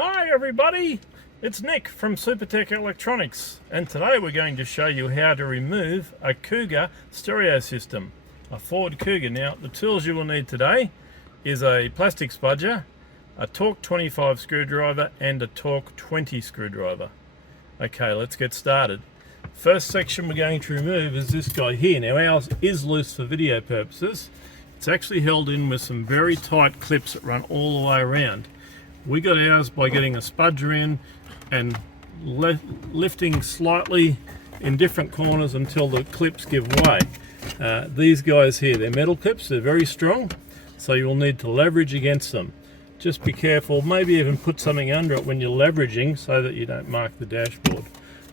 Hi everybody, it's Nick from Supertech Electronics, and today we're going to show you how to remove a Kuga stereo system, a Ford Kuga. Now the tools you will need today is a plastic spudger, a torque 25 screwdriver and a torque 20 screwdriver. Okay, let's get started. First section we're going to remove is this guy here. Now ours is loose for video purposes. It's actually held in with some very tight clips that run all the way around. We got ours by getting a spudger in and lifting slightly in different corners until the clips give way. These guys here, they're metal clips, they're very strong, so you'll need to leverage against them. Just be careful, maybe even put something under it when you're leveraging so that you don't mark the dashboard.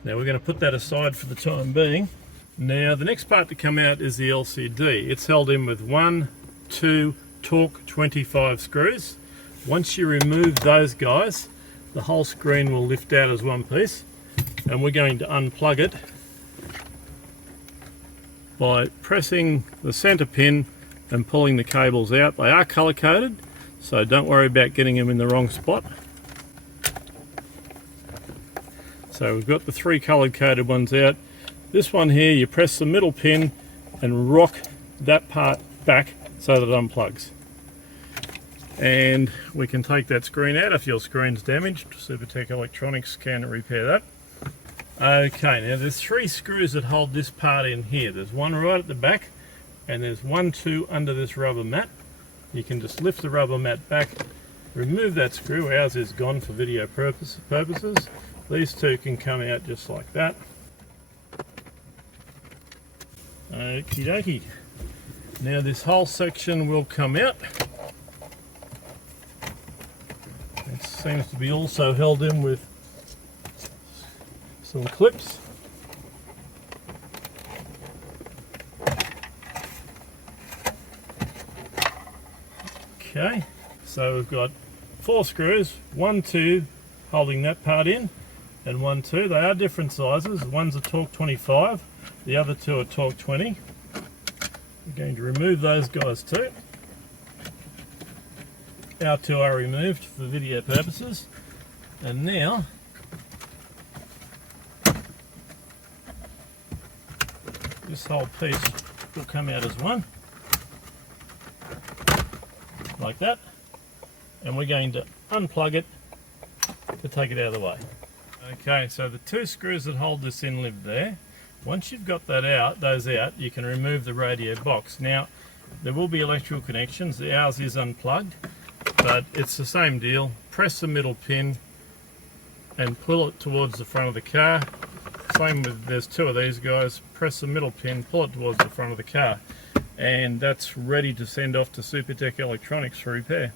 Now we're going to put that aside for the time being. Now the next part to come out is the LCD. It's held in with 1, 2 torque 25 screws. Once you remove those guys, the whole screen will lift out as one piece, and we're going to unplug it by pressing the center pin and pulling the cables out. They are color coded, so don't worry about getting them in the wrong spot. So we've got the 3 color coded ones out. This one here, you press the middle pin and rock that part back so that it unplugs. And we can take that screen out if your screen's damaged. Supertech Electronics can repair that. Okay, now there's 3 screws that hold this part in here. There's one right at the back, and there's 1, 2 under this rubber mat. You can just lift the rubber mat back, remove that screw. Ours is gone for video purposes. These 2 can come out just like that. Okie dokie. Now this whole section will come out. It seems to be also held in with some clips. Okay, so we've got 4 screws, 1, 2 holding that part in, and 1, 2. They are different sizes. One's a torque 25, the other 2 are torque 20. We're going to remove those guys too. Our 2 are removed for video purposes, and now this whole piece will come out as one, like that, and we're going to unplug it to take it out of the way. Okay, so the 2 screws that hold this in live there. Once you've got those out, you can remove the radio box. Now there will be electrical connections. Ours is unplugged, but it's the same deal. Press the middle pin and pull it towards the front of the car. Same with, there's 2 of these guys. Press the middle pin, pull it towards the front of the car, and that's ready to send off to Supertech Electronics for repair.